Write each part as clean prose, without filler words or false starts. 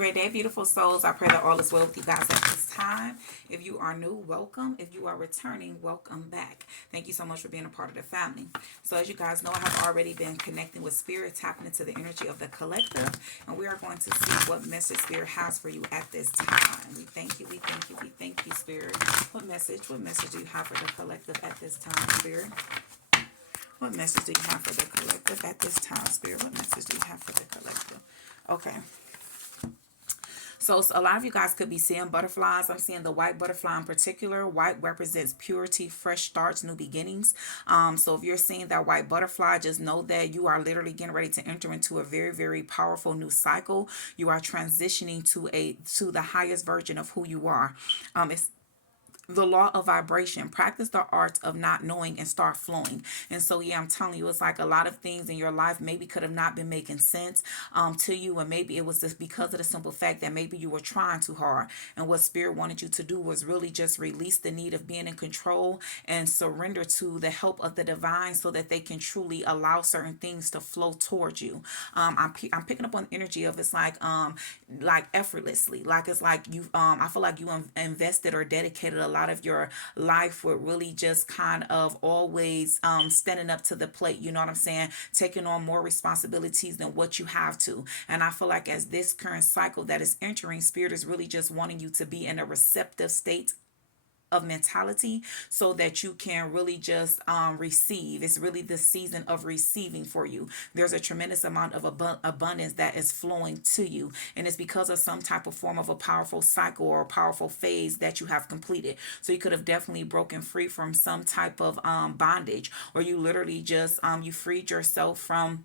Great day, beautiful souls. I pray that all is well with you guys at this time. If you are new, welcome. If you are returning, welcome back. Thank you so much for being a part of the family. So as you guys know, I have already been connecting with Spirit, tapping into the energy of the collective, and we are going to see what message Spirit has for you at this time. We thank you, we thank you, we thank you, Spirit. What message do you have for the collective at this time, Spirit? What message do you have for the collective at this time, Spirit? What message do you have for the collective? Okay. So a lot of you guys could be seeing butterflies. I'm seeing the white butterfly in particular. White represents purity, fresh starts, new beginnings. So if you're seeing that white butterfly, just know that you are literally getting ready to enter into a very, very powerful new cycle. You are transitioning to the highest version of who you are. It's the law of vibration. Practice the art of not knowing and start flowing. And so yeah, I'm telling you, it's like a lot of things in your life maybe could have not been making sense to you, and maybe it was just because of the simple fact that maybe you were trying too hard, and what Spirit wanted you to do was really just release the need of being in control and surrender to the help of the divine, so that they can truly allow certain things to flow towards you. I'm picking up on energy of it's like effortlessly, like it's like you I feel like you invested or dedicated a lot of your life with really just kind of always standing up to the plate, you know what I'm saying, taking on more responsibilities than what you have to. And I feel like as this current cycle that is entering, Spirit is really just wanting you to be in a receptive state of mentality, so that you can really just receive. It's really the season of receiving for you. There's a tremendous amount of abundance that is flowing to you, and it's because of some type of form of a powerful cycle or a powerful phase that you have completed. So you could have definitely broken free from some type of bondage, or you literally just you freed yourself from,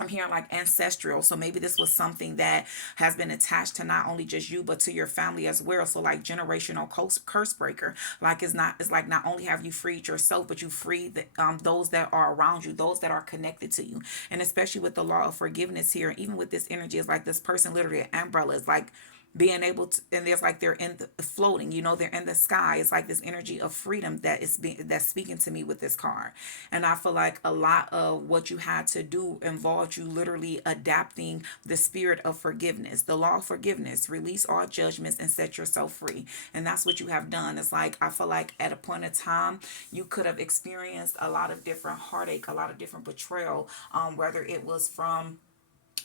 I'm hearing like ancestral. So maybe this was something that has been attached to not only just you, but to your family as well. So like generational curse breaker. Like it's like not only have you freed yourself, but you freed those that are around you, those that are connected to you. And especially with the law of forgiveness here, even with this energy, it's like this person literally an umbrella. It's like being able to, and there's like they're in the floating, you know, they're in the sky. It's like this energy of freedom that is being, that's speaking to me with this card. And I feel like a lot of what you had to do involved you literally adapting the spirit of forgiveness, the law of forgiveness. Release all judgments and set yourself free. And that's what you have done. It's like I feel like at a point in time you could have experienced a lot of different heartache, a lot of different betrayal, whether it was from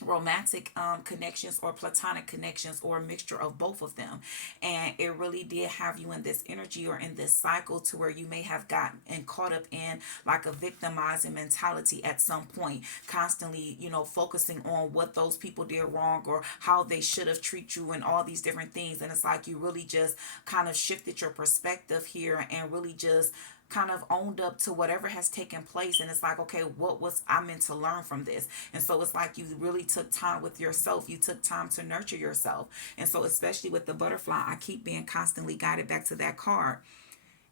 romantic connections or platonic connections, or a mixture of both of them. And it really did have you in this energy or in this cycle to where you may have gotten and caught up in like a victimizing mentality at some point, constantly, you know, focusing on what those people did wrong or how they should have treated you and all these different things. And it's like you really just kind of shifted your perspective here and really just kind of owned up to whatever has taken place. And it's like, okay, what was I meant to learn from this? And so it's like you really took time with yourself, you took time to nurture yourself. And so especially with the butterfly, I keep being constantly guided back to that card.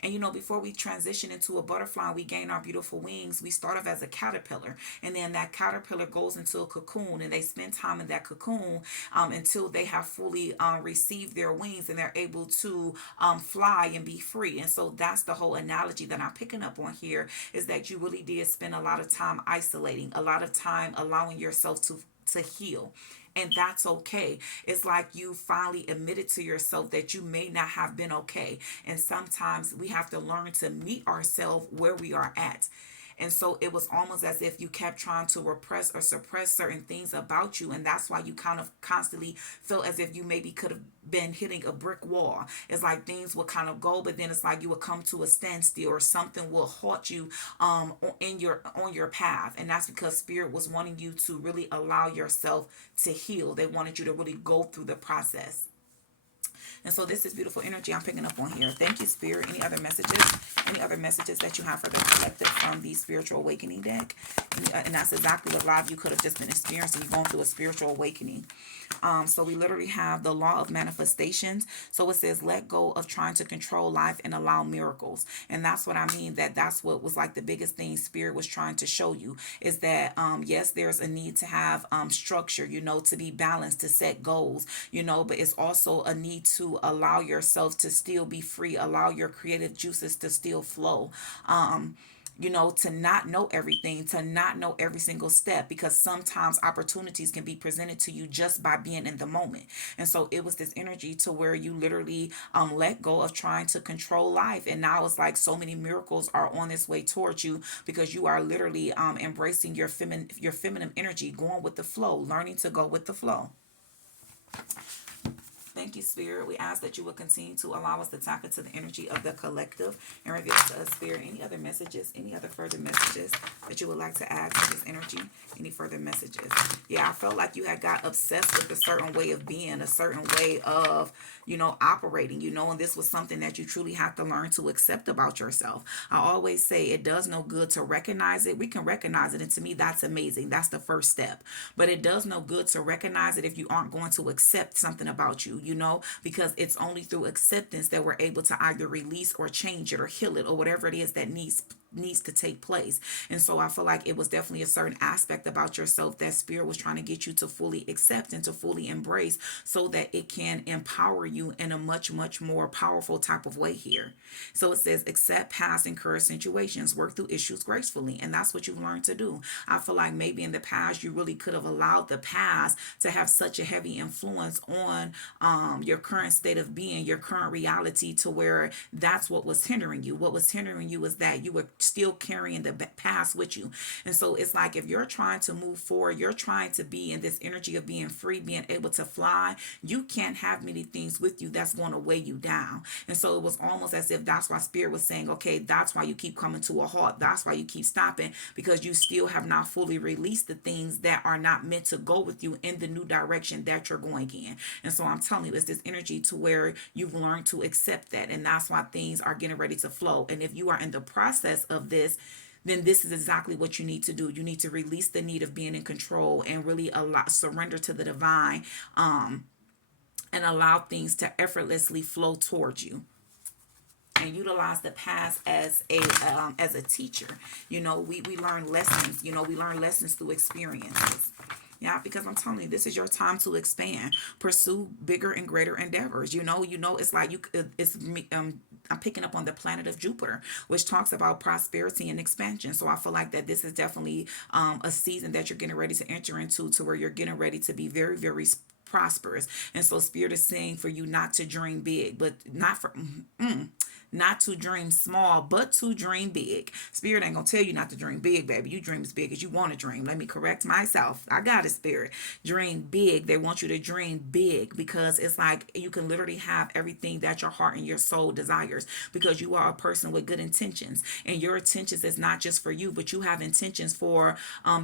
And you know, before we transition into a butterfly, we gain our beautiful wings. We start off as a caterpillar, and then that caterpillar goes into a cocoon, and they spend time in that cocoon until they have fully received their wings and they're able to fly and be free. And so that's the whole analogy that I'm picking up on here, is that you really did spend a lot of time isolating, a lot of time allowing yourself to heal. And that's okay. It's like you finally admitted to yourself that you may not have been okay. And sometimes we have to learn to meet ourselves where we are at. And so it was almost as if you kept trying to repress or suppress certain things about you. And that's why you kind of constantly felt as if you maybe could have been hitting a brick wall. It's like things would kind of go, but then it's like you would come to a standstill, or something will halt you in your on your path. And that's because Spirit was wanting you to really allow yourself to heal. They wanted you to really go through the process. And so this is beautiful energy I'm picking up on here. Thank you, Spirit. Any other messages? Any other messages that you have for the collective from the spiritual awakening deck? And that's exactly what a lot of you could have just been experiencing. You're going through a spiritual awakening. So we literally have the law of manifestations. So it says, let go of trying to control life and allow miracles. And that's what I mean, that's what was like the biggest thing Spirit was trying to show you, is that, yes, there's a need to have structure, you know, to be balanced, to set goals, you know, but it's also a need to allow yourself to still be free, allow your creative juices to still flow. you know, to not know everything, to not know every single step, because sometimes opportunities can be presented to you just by being in the moment. And so it was this energy to where you literally let go of trying to control life. And now it's like so many miracles are on this way towards you because you are literally embracing your feminine energy, going with the flow, learning to go with the flow. Thank you, Spirit. We ask that you will continue to allow us to tap into the energy of the collective and reveal to us, Spirit, any other messages, any other further messages that you would like to add to this energy, any further messages. Yeah, I felt like you had got obsessed with a certain way of being, a certain way of, you know, operating, you know, and this was something that you truly have to learn to accept about yourself. I always say it does no good to recognize it. We can recognize it, and to me, that's amazing. That's the first step. But it does no good to recognize it if you aren't going to accept something about you know, because it's only through acceptance that we're able to either release or change it or heal it or whatever it is that needs to take place. And so I feel like it was definitely a certain aspect about yourself that Spirit was trying to get you to fully accept and to fully embrace so that it can empower you in a much more powerful type of way here. So it says accept past and current situations, work through issues gracefully, and that's what you've learned to do. I feel like maybe in the past you really could have allowed the past to have such a heavy influence on your current state of being, your current reality, to where that's what was hindering you. What was hindering you is that you were still carrying the past with you. And so it's like if you're trying to move forward, you're trying to be in this energy of being free, being able to fly, you can't have many things with you that's going to weigh you down. And so it was almost as if that's why Spirit was saying, okay, that's why you keep coming to a halt. That's why you keep stopping, because you still have not fully released the things that are not meant to go with you in the new direction that you're going in. And so I'm telling you, it's this energy to where you've learned to accept that. And that's why things are getting ready to flow. And if you are in the process of this, then this is exactly what you need to do. You need to release the need of being in control and really surrender to the divine, and allow things to effortlessly flow towards you. And utilize the past as a teacher. You know, we learn lessons. You know, we learn lessons through experiences. Yeah, because I'm telling you, this is your time to expand, pursue bigger and greater endeavors. It's like it's me. I'm picking up on the planet of Jupiter, which talks about prosperity and expansion. So I feel like that this is definitely a season that you're getting ready to enter into, to where you're getting ready to be very prosperous. And so Spirit is saying for you not to dream big, but not to dream small, but to dream big. Spirit ain't gonna tell you not to dream big, baby. You dream as big as you want to dream. Let me correct myself. I got it, Spirit. Dream big. They want you to dream big, because it's like you can literally have everything that your heart and your soul desires, because you are a person with good intentions, and your intentions is not just for you, but you have intentions for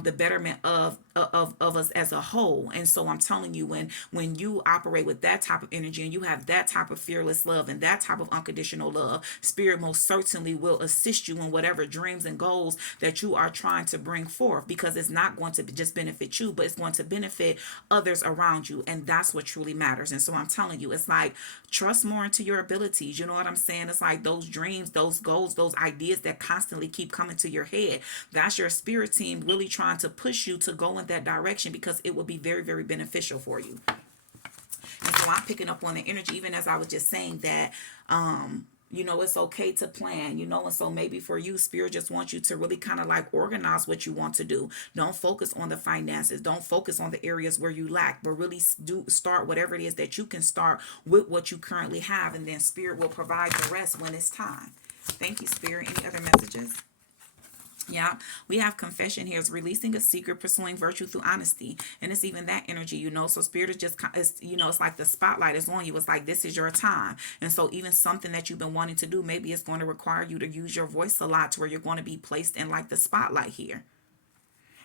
the betterment of us as a whole. And so I'm telling you, when you operate with that type of energy and you have that type of fearless love and that type of unconditional love, Spirit most certainly will assist you in whatever dreams and goals that you are trying to bring forth, because it's not going to just benefit you, but it's going to benefit others around you. And that's what truly matters. And so I'm telling you, it's like, trust more into your abilities. You know what I'm saying? It's like those dreams, those goals, those ideas that constantly keep coming to your head. That's your spirit team really trying to push you to go in that direction, because it will be very beneficial for you. And so I'm picking up on the energy, even as I was just saying that, it's okay to plan, and so maybe for you, Spirit just wants you to really kind of like organize what you want to do. Don't focus on the finances. Don't focus on the areas where you lack, but really do start whatever it is that you can start with what you currently have. And then Spirit will provide the rest when it's time. Thank you, Spirit. Any other messages? Yeah, we have confession here is releasing a secret, pursuing virtue through honesty. And it's even that energy. So Spirit is just, it's like the spotlight is on you. It's like, this is your time. And so even something that you've been wanting to do, maybe it's going to require you to use your voice a lot, to where you're going to be placed in like the spotlight here.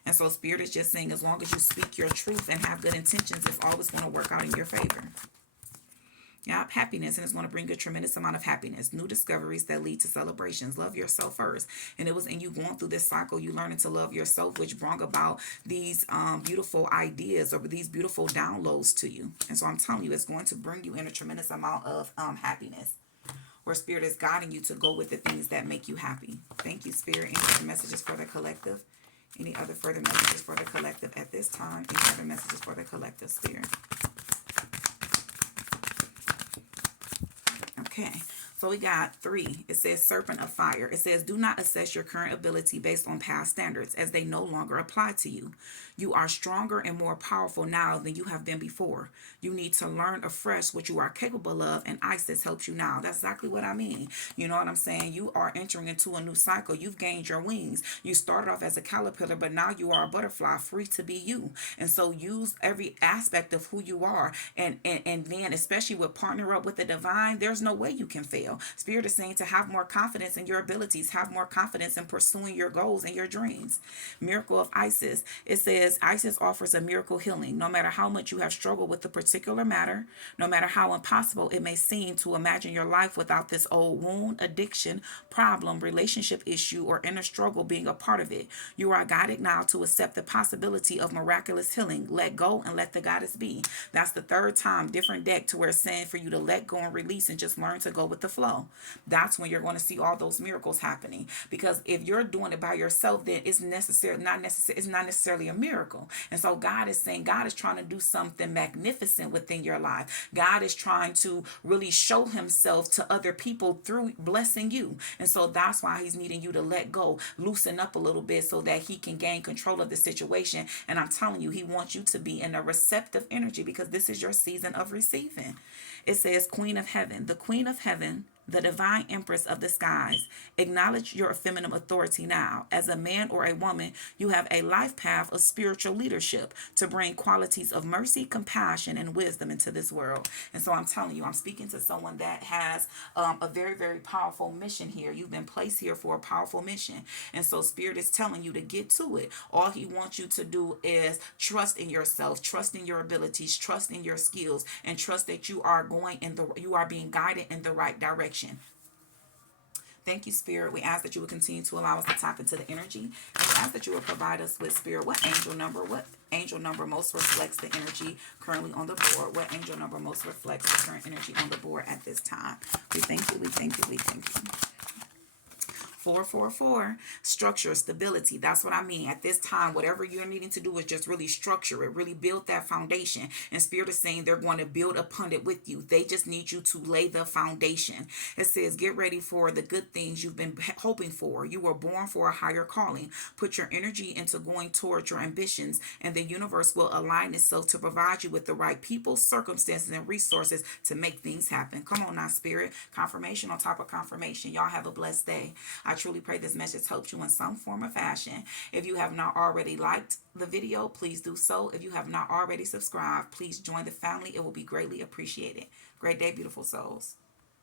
And so Spirit is just saying, as long as you speak your truth and have good intentions, it's always going to work out in your favor. Yep, happiness, and it's going to bring a tremendous amount of happiness. New discoveries that lead to celebrations. Love yourself first. And it was in you going through this cycle, you learning to love yourself, which brought about these beautiful ideas or these beautiful downloads to you. And so I'm telling you, it's going to bring you in a tremendous amount of happiness, where Spirit is guiding you to go with the things that make you happy. Thank you, Spirit. Any other messages for the collective? Any other further messages for the collective at this time? Any other messages for the collective, Spirit? Okay, So we got 3. It says serpent of fire. It says do not assess your current ability based on past standards as they no longer apply to you. You are stronger and more powerful now than you have been before. You need to learn afresh what you are capable of, and Isis helps you now. That's exactly what I mean. You know what I'm saying? You are entering into a new cycle. You've gained your wings. You started off as a caterpillar, but now you are a butterfly, free to be you. And so use every aspect of who you are. And then, especially with partner up with the divine, there's no way you can fail. Spirit is saying to have more confidence in your abilities, have more confidence in pursuing your goals and your dreams. Miracle of Isis. It says Isis offers a miracle healing. No matter how much you have struggled with the particular matter, no matter how impossible it may seem to imagine your life without this old wound, addiction, problem, relationship issue, or inner struggle being a part of it, you are guided now to accept the possibility of miraculous healing. Let go and let the goddess be. That's the third time, different deck, to where it's saying for you to let go and release and just learn to go with the flow. That's when you're going to see all those miracles happening. Because if you're doing it by yourself, then it's not necessarily a miracle. And so God is saying, God is trying to do something magnificent within your life. God is trying to really show himself to other people through blessing you. And so that's why he's needing you to let go, loosen up a little bit so that he can gain control of the situation. And I'm telling you, he wants you to be in a receptive energy because this is your season of receiving. It says Queen of Heaven. The Queen of Heaven, the divine empress of the skies, acknowledge your feminine authority now. As a man or a woman, you have a life path of spiritual leadership to bring qualities of mercy, compassion, and wisdom into this world. And so I'm telling you, I'm speaking to someone that has a very, very powerful mission here. You've been placed here for a powerful mission. And so Spirit is telling you to get to it. All he wants you to do is trust in yourself, trust in your abilities, trust in your skills, and trust that you are being guided in the right direction. Thank you, Spirit. We ask that you would continue to allow us to tap into the energy. And we ask that you would provide us with, Spirit, what angel number most reflects the energy currently on the board? What angel number most reflects the current energy on the board at this time? We thank you, we thank you, we thank you. 444, structure, stability. That's what I mean. At this time, whatever you're needing to do is just really structure it, really build that foundation. And Spirit is saying they're going to build upon it with you. They just need you to lay the foundation. It says, get ready for the good things you've been hoping for. You were born for a higher calling. Put your energy into going towards your ambitions, and the universe will align itself to provide you with the right people, circumstances, and resources to make things happen. Come on now, Spirit. Confirmation on top of confirmation. Y'all have a blessed day. I truly pray this message helps you in some form or fashion. If you have not already liked the video, please do so. If you have not already subscribed, please join the family. It will be greatly appreciated. Great day, beautiful souls.